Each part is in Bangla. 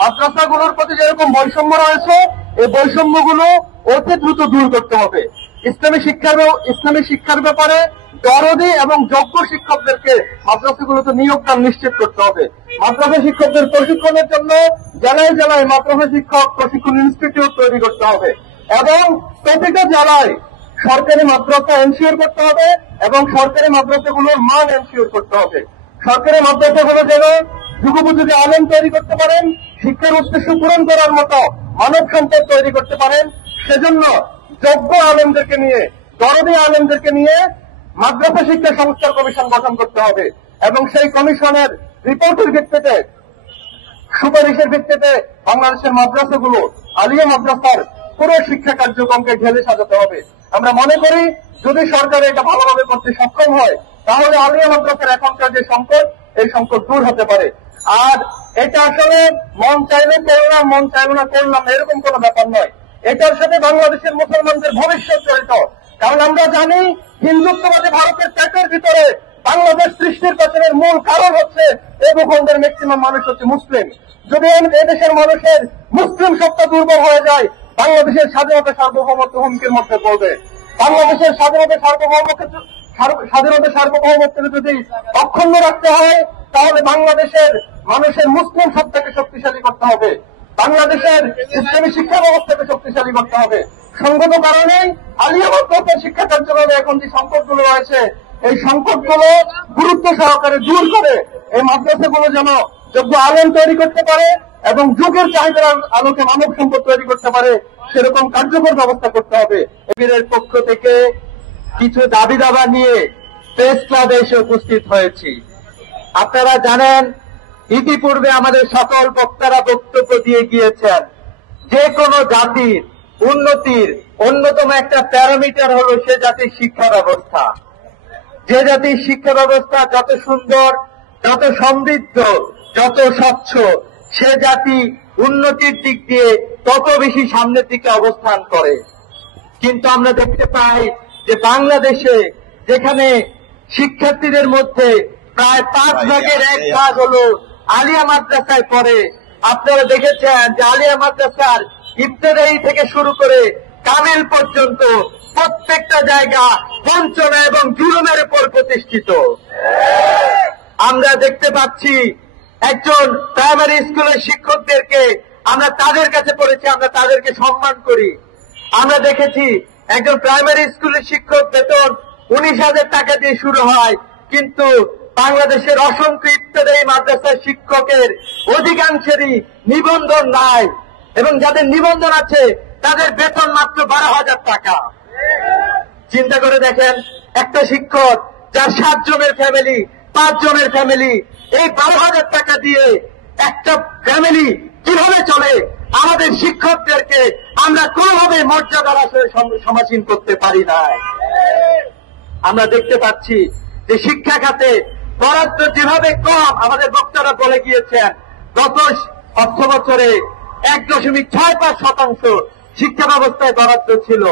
মাদ্রাসাগুলোর প্রতি যেরকম বৈষম্য রয়েছে, এই বৈষম্যগুলো অতি দ্রুত দূর করতে হবে। ইসলামী শিক্ষার ব্যাপারে দরদি এবং যোগ্য শিক্ষকদেরকে মাদ্রাসাগুলোতে নিয়োগদান নিশ্চিত করতে হবে। মাদ্রাসা শিক্ষকদের প্রশিক্ষণের জন্য জেলায় জেলায় মাদ্রাসা শিক্ষক প্রশিক্ষণ ইনস্টিটিউট তৈরি করতে হবে এবং প্রতিটা জেলায় সরকারি মাদ্রাসা এনশিওর করতে হবে এবং সরকারি মাদ্রাসাগুলোর মান এনশিওর করতে হবে। সরকারি মাদ্রাসাগুলো যেন যুগোপযোগী আলেম তৈরি করতে পারেন, শিক্ষার উদ্দেশ্য পূরণ করার মতো মানব সম্পদ তৈরি করতে পারেন, সেজন্য যোগ্য আলেমদেরকে নিয়ে, দরদি আলেমদেরকে নিয়ে মাদ্রাসা শিক্ষা সংস্কার কমিশন গঠন করতে হবে এবং সেই কমিশনের রিপোর্টের ভিত্তিতে, সুপারিশের ভিত্তিতে বাংলাদেশের মাদ্রাসাগুলো আলিয়া মাদ্রাসার পুরো শিক্ষা কার্যক্রমকে ঢেলে সাজাতে হবে। আমরা মনে করি যদি সরকার এটা ভালোভাবে করতে সক্ষম হয় তাহলে আলিয়া মাদ্রাসার এখনকার যে সংকট, এই সংকট দূর হতে পারে। আর এটা আসলে মন চাইলে করলাম, মন চাইলে না করলাম, এরকম কোনো ব্যাপার নয়। এটার সাথে বাংলাদেশের মুসলমানদের ভবিষ্যৎ জড়িত। কারণ আমরা জানি হিন্দুত্ববাদী ভারতের পেটের ভিতরে বাংলাদেশ সৃষ্টির পেছনের মূল কারণ হচ্ছে এই ভূখণ্ডের ম্যাক্সিমাম মানুষ হচ্ছে মুসলিম। যদি এদেশের মানুষের মুসলিম সত্তা দুর্বল হয়ে যায়, বাংলাদেশের স্বাধীনতা সার্বভৌমত্ব হুমকির মধ্যে পড়বে। বাংলাদেশের স্বাধীনতা সার্বভৌমত্বকে যদি অক্ষুণ্ণ রাখতে হয় তাহলে বাংলাদেশের মানুষের মুসলিম সত্তাকে শক্তিশালী করতে হবে, বাংলাদেশের ইসলামী শিক্ষা ব্যবস্থাকে শক্তিশালী করতে হবে। সঙ্গত কারণেই আলিয়া মাদ্রাসার শিক্ষা কার্যক্রমে এখন যে সংকটগুলো রয়েছে, এই সংকটগুলো গুরুত্ব সহকারে দূর করে এই মাদ্রাসাগুলো যেন যোগ্য আলেম তৈরি করতে পারে এবং যুগের চাহিদার আলোকে মানব সম্পদ তৈরি করতে পারে, সেরকম কার্যকর ব্যবস্থা করতে হবে। এর পক্ষ থেকে কিছু দাবি দাবা নিয়ে প্রেস ক্লাবে এসে উপস্থিত হয়েছি। আপনারা জানেন ইতিপূর্বে আমাদের সকল বক্তারা বক্তব্য দিয়ে গিয়েছেন, যে কোনো জাতির উন্নতির অন্যতম একটা প্যারামিটার হলো সে জাতির শিক্ষা ব্যবস্থা। যে জাতির শিক্ষা ব্যবস্থা যত সুন্দর, যত সমৃদ্ধ, যত স্বচ্ছ, সে জাতি উন্নতির দিক দিয়ে তত বেশি সামনের দিকে অবস্থান করে। কিন্তু আমরা দেখতে পাই যে বাংলাদেশে যেখানে শিক্ষার্থীদের মধ্যে প্রায় 5 ভাগের 1 ভাগ হলো আলিয়া মাদ্রাসায় পড়ে, আপনারা দেখেছেন যে আলিয়া মাদ্রাসার ইবতেদায়ী থেকে শুরু করে কামিল পর্যন্ত প্রত্যেকটা জায়গা বঞ্চনা এবং জুলুমের উপর প্রতিষ্ঠিত। আমরা দেখতে পাচ্ছি একজন প্রাইমারি স্কুলের শিক্ষকদেরকে আমরা তাদের কাছে পড়েছি, আমরা তাদেরকে সম্মান করি। আমরা দেখেছি একজন প্রাইমারি স্কুলের শিক্ষক বেতন 19,000 টাকা দিয়ে শুরু হয়, কিন্তু বাংলাদেশের অসংখ্য ইবতেদায়ী মাদ্রাসার শিক্ষকের অধিকাংশেরই নিবন্ধন নাই এবং যাদের নিবন্ধন আছে তাদের বেতন মাত্র 12,000 টাকা। চিন্তা করে দেখেন, একটা শিক্ষক যার 7 জনের ফ্যামিলি, 5 জনের ফ্যামিলি, এই 12,000 টাকা দিয়ে একটা ফ্যামিলি কিভাবে চলে? আমাদের শিক্ষকদেরকে আমরা কোনোভাবে মর্যাদার আসলে সমাসীন করতে পারি না। আমরা দেখতে পাচ্ছি যে শিক্ষা খাতে বরাদ্দ যেভাবে কম, আমাদের বক্তারা বলে গিয়েছেন গত অর্থ বছরে 1.65% শিক্ষা ব্যবস্থায় বরাদ্দ ছিল।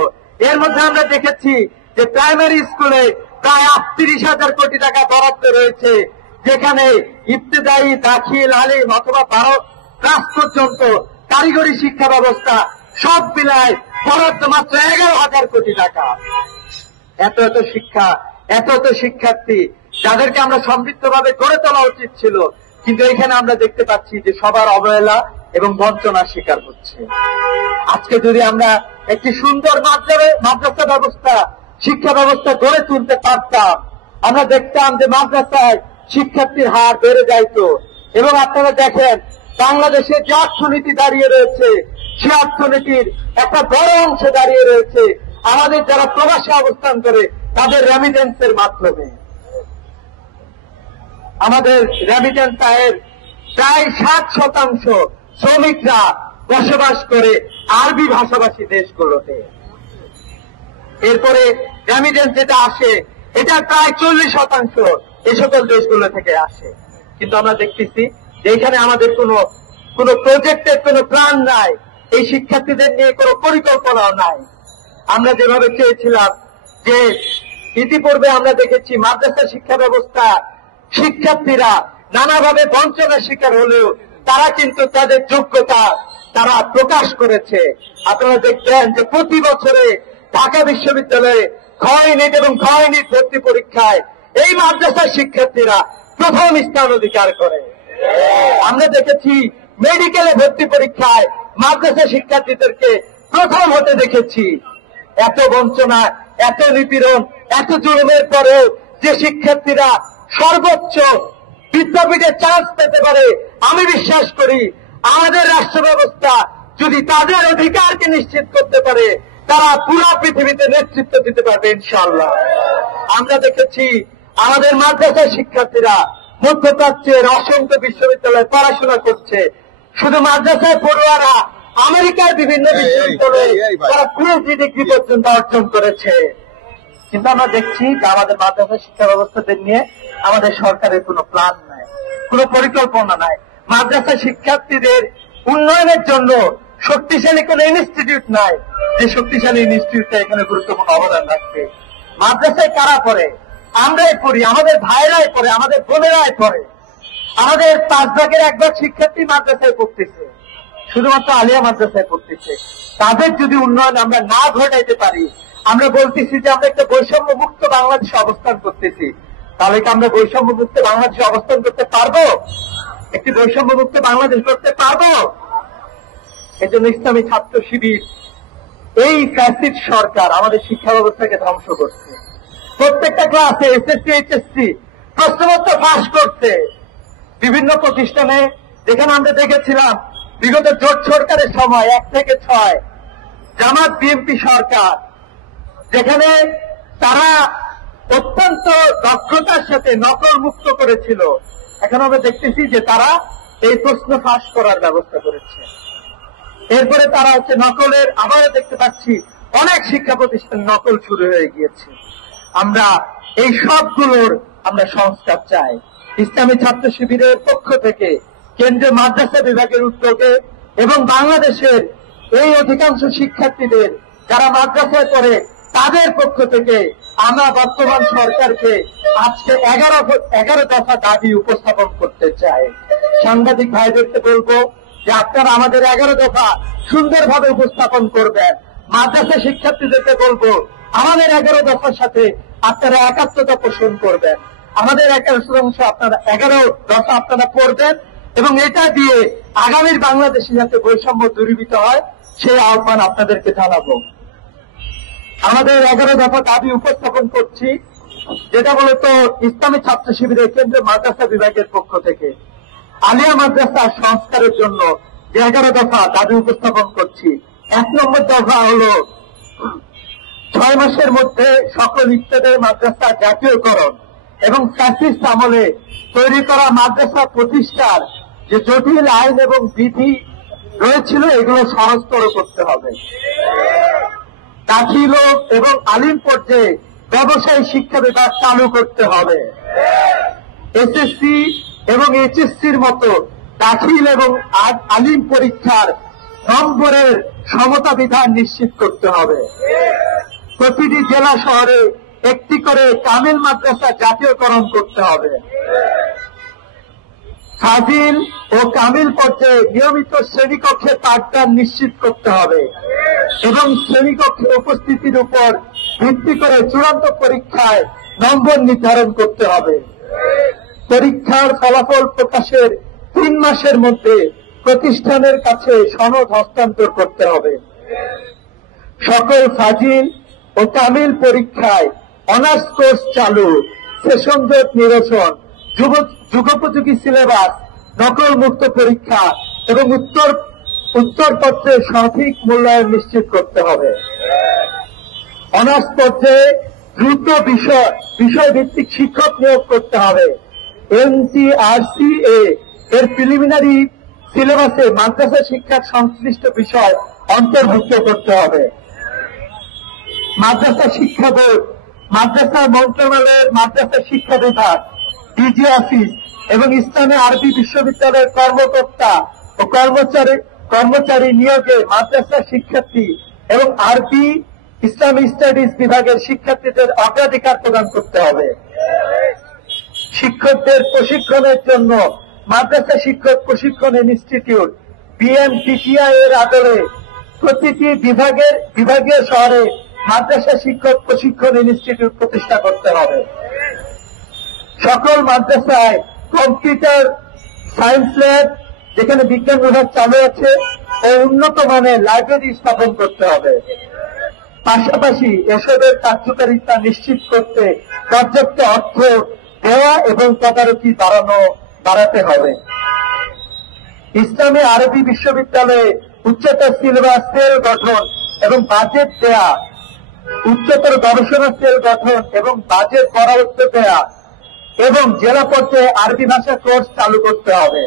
এর মধ্যে আমরা দেখেছি যে প্রাইমারি স্কুলে প্রায় 38,000 কোটি টাকা বরাদ্দ রয়েছে, যেখানে ইবতেদায়ী, দাখিল, আলিম অথবা 12 ক্লাস পর্যন্ত কারিগরি শিক্ষা ব্যবস্থা সব মিলায় বরাদ্দ মাত্র 11,000 কোটি টাকা। এত এত শিক্ষা, এত এত শিক্ষার্থী যাদেরকে আমরা সমৃদ্ধভাবে গড়ে তোলা উচিত ছিল, কিন্তু এখানে আমরা দেখতে পাচ্ছি যে সবার অবহেলা এবং বঞ্চনার শিকার হচ্ছে। আজকে যদি আমরা একটি সুন্দর মাদ্রাসা ব্যবস্থা, শিক্ষা ব্যবস্থা গড়ে তুলতে পারতাম, আমরা দেখতাম যে মাদ্রাসায় শিক্ষার্থীর হার বেড়ে যাইত। এবং আপনারা দেখেন বাংলাদেশে যে অর্থনীতি দাঁড়িয়ে রয়েছে, সে অর্থনীতির একটা বড় অংশ দাঁড়িয়ে রয়েছে আমাদের যারা প্রবাসে অবস্থান করে তাদের রেমিটেন্সের মাধ্যমে। আমাদের রেমিটেন্স আয়ের প্রায় 60% শ্রমিকরা বসবাস করে আরবি ভাষাভাষী দেশগুলোতে। এরপরে রেমিটেন্স যেটা আসে এটা প্রায় 40% এই সকল দেশগুলো থেকে আসে। কিন্তু আমরা দেখতেছি যে এখানে আমাদের কোনো প্রজেক্টের কোনো প্ল্যান নাই, এই শিক্ষার্থীদের নিয়ে কোনো পরিকল্পনাও নাই। আমরা যেভাবে চেয়েছিলাম যে ইতিপূর্বে আমরা দেখেছি মাদ্রাসা শিক্ষা ব্যবস্থা শিক্ষার্থীরা নানাভাবে বঞ্চনার শিকার হলেও তারা কিন্তু তাদের যোগ্যতা তারা প্রকাশ করেছে। আপনারা দেখবেন যে প্রতি বছরে ঢাকা বিশ্ববিদ্যালয়ে ক্ষয়নীট এবং ক্ষয়নীট ভর্তি পরীক্ষায় এই মাদ্রাসার শিক্ষার্থীরা প্রথম স্থান অধিকার করে। আমরা দেখেছি মেডিকেলে ভর্তি পরীক্ষায় মাদ্রাসা শিক্ষার্থীদেরকে প্রথম হতে দেখেছি। এত বঞ্চনা, এত নিপীড়ন, এত জুলুমের পরেও যে শিক্ষার্থীরা সর্বোচ্চ বিদ্যাপীঠে চান্স পেতে পারে, আমি বিশ্বাস করি আমাদের রাষ্ট্র ব্যবস্থা যদি তাদের অধিকারকে নিশ্চিত করতে পারে, তারা পুরো পৃথিবীতে নেতৃত্ব দিতে পারবে ইনশাআল্লাহ। আমরা দেখেছি আমাদের মাদ্রাসার শিক্ষার্থীরা মধ্যপ্রাচ্যের অসংখ্য বিশ্ববিদ্যালয়ে পড়াশোনা করছে। শুধু মাদ্রাসায় পড়ুয়ারা আমেরিকার বিভিন্ন বিশ্ববিদ্যালয়ে তারা পিএইচডি ডিগ্রি পর্যন্ত অর্জন করেছে। কিন্তু আমরা দেখছি যে আমাদের মাদ্রাসা শিক্ষা ব্যবস্থাদের নিয়ে আমাদের সরকারের কোনো প্ল্যান নাই, কোনো পরিকল্পনা নাই। মাদ্রাসা শিক্ষার্থীদের উন্নয়নের জন্য শক্তিশালী কোনো ইনস্টিটিউট নাই, যে শক্তিশালী ইনস্টিটিউটটা এখানে গুরুত্বপূর্ণ অবদান রাখবে। মাদ্রাসায় কারা পড়ে? আমরাই পড়ি, আমাদের ভাইরাই পড়ে, আমাদের বোনেরাই পড়ে। আমাদের 5 ভাগের 1 ভাগ শিক্ষার্থী মাদ্রাসায় পড়তেছে, শুধুমাত্র আলিয়া মাদ্রাসায় পড়তেছে। তাদের যদি উন্নয়ন আমরা না ঘটাইতে পারি, আমরা বলতেছি যে আমরা একটা বৈষম্য মুক্ত বাংলাদেশে অবস্থান করতেছি, তাহলে কি আমরা বৈষম্য মুক্ত বাংলাদেশে অবস্থান করতে পারবো? একটি বৈষম্য মুক্ত বাংলাদেশ করতে পারবো? এই জন্য ইসলামী ছাত্র শিবির, এই ফ্যাসিস্ট সরকার আমাদের শিক্ষা ব্যবস্থাকে ধ্বংস করছে। প্রত্যেকটা ক্লাসে এসএসসি এইচএসসি প্রশ্নপত্র ফাঁস করছে। বিভিন্ন প্রতিষ্ঠানে যেখানে আমরা দেখেছিলাম বিগত জোট সরকারের সময় 1 থেকে 6 জামাত বিএনপি সরকার, যেখানে তারা অত্যন্ত দক্ষতার সাথে নকল মুক্ত করেছিল, এখন আমরা দেখতেছি যে তারা এই প্রশ্ন ফাঁস করার ব্যবস্থা করেছে। এরপরে তারা নকলের আবারও দেখতে পাচ্ছি অনেক শিক্ষা প্রতিষ্ঠান নকল শুরু হয়ে গিয়েছে। আমরা এই সবগুলোর আমরা সংস্কার চাই। ইসলামী ছাত্র শিবিরের পক্ষ থেকে কেন্দ্রীয় মাদ্রাসা বিভাগের উদ্যোগে এবং বাংলাদেশের এই অধিকাংশ শিক্ষার্থীদের যারা মাদ্রাসায় পড়ে তাদের পক্ষ থেকে আমরা বর্তমান সরকারকে আজকে 11 দফা দাবি উপস্থাপন করতে চাই। সাংবাদিক ভাইদেরকে বলবো যে আপনারা আমাদের 11 দফা সুন্দরভাবে উপস্থাপন করবেন। মাদ্রাসা শিক্ষার্থীদেরকে বলবো আমাদের 11 দফার সাথে আপনারা একাত্মতা পোষণ করবেন। আমাদের 11 দফা আপনারা পড়বেন এবং এটা দিয়ে আগামীর বাংলাদেশে যাতে বৈষম্য দূরীভূত হয় সেই আহ্বান আপনাদেরকে জানাবো। আমাদের 11 দফা দাবি উপস্থাপন করছি, যেটা মূলত ইসলামী ছাত্র শিবিরের কেন্দ্রীয় মাদ্রাসা বিভাগের পক্ষ থেকে আলিয়া মাদ্রাসা সংস্কারের জন্য যে 11 দফা দাবি উপস্থাপন করছি। 1 নম্বর দফা হলো 6 মাসের মধ্যে সকল ইত্যাদি মাদ্রাসা জাতীয়করণ এবং ফ্যাসিস্ট আমলে তৈরি করা মাদ্রাসা প্রতিষ্ঠার যে জটিল আইন এবং বিধি রয়েছিল এগুলো সহজতর করতে হবে। দাখিল এবং আলিম পর্যায়ে ব্যবসায়ী শিক্ষা বিভাগ চালু করতে হবে। এসএসসি এবং এইচএসসির মতো দাখিল এবং আলিম পরীক্ষার নম্বরের সমতা বিধান নিশ্চিত করতে হবে। প্রতিটি জেলা শহরে একটি করে কামিল মাদ্রাসা জাতীয়করণ করতে হবে। ফাজিল ও কামিল পর্যায়ে নিয়মিত শ্রেণীকক্ষে পাঠদান নিশ্চিত করতে হবে এবং শ্রেণীকক্ষে উপস্থিতির উপর ভিত্তি করে চূড়ান্ত পরীক্ষায় নম্বর নির্ধারণ করতে হবে। পরীক্ষার ফলাফল প্রকাশের 3 মাসের মধ্যে প্রতিষ্ঠানের কাছে সনদ হস্তান্তর করতে হবে। সকল ফাজিল ও কামিল পরীক্ষায় অনার্স কোর্স চালু, সেশন জট নিরসন, যুগোপযোগী সিলেবাস, নকল মুক্ত পরীক্ষা এবং উত্তরপত্রের সঠিক মূল্যায়ন নিশ্চিত করতে হবে। অনার্স পর্যায়ে দ্রুত বিষয়ভিত্তিক শিক্ষক নিয়োগ করতে হবে। এনসিআরসিএ এর প্রিলিমিনারি সিলেবাসে মাদ্রাসা শিক্ষার সংশ্লিষ্ট বিষয় অন্তর্ভুক্ত করতে হবে। মাদ্রাসা শিক্ষা বোর্ড, মাদ্রাসা মন্ত্রণালয়ের মাদ্রাসা শিক্ষা বিভাগ, ডিজি অফিস এবং ইসলামী আরবি বিশ্ববিদ্যালয়ের কর্মকর্তা ও কর্মচারী নিয়োগে মাদ্রাসা শিক্ষার্থী এবং আরবি ইসলামী স্টাডিজ বিভাগের শিক্ষার্থীদের অগ্রাধিকার প্রদান করতে হবে। শিক্ষকদের প্রশিক্ষণের জন্য মাদ্রাসা শিক্ষক প্রশিক্ষণ ইনস্টিটিউট বিএমটিটিআই এর আদলে প্রতিটি বিভাগীয় শহরে মাদ্রাসা শিক্ষক প্রশিক্ষণ ইনস্টিটিউট প্রতিষ্ঠা করতে হবে। সকল মাদ্রাসায় কম্পিউটার সায়েন্স ল্যাব, যেখানে বিজ্ঞান বিভাগ চালু আছে, ও উন্নত মানের লাইব্রেরি স্থাপন করতে হবে। পাশাপাশি এসবের কার্যকারিতা নিশ্চিত করতে পর্যাপ্ত অর্থ দেওয়া এবং তদারকি বাড়াতে হবে। ইসলামী আরবি বিশ্ববিদ্যালয়ে উচ্চতর সিলেবাস সেল গঠন এবং বাজেট দেয়া, উচ্চতর গবেষণা সেল গঠন এবং বাজেট বরাদ্দ দেয়া এবং জেলা পর্যায়ে আরবি ভাষা কোর্স চালু করতে হবে।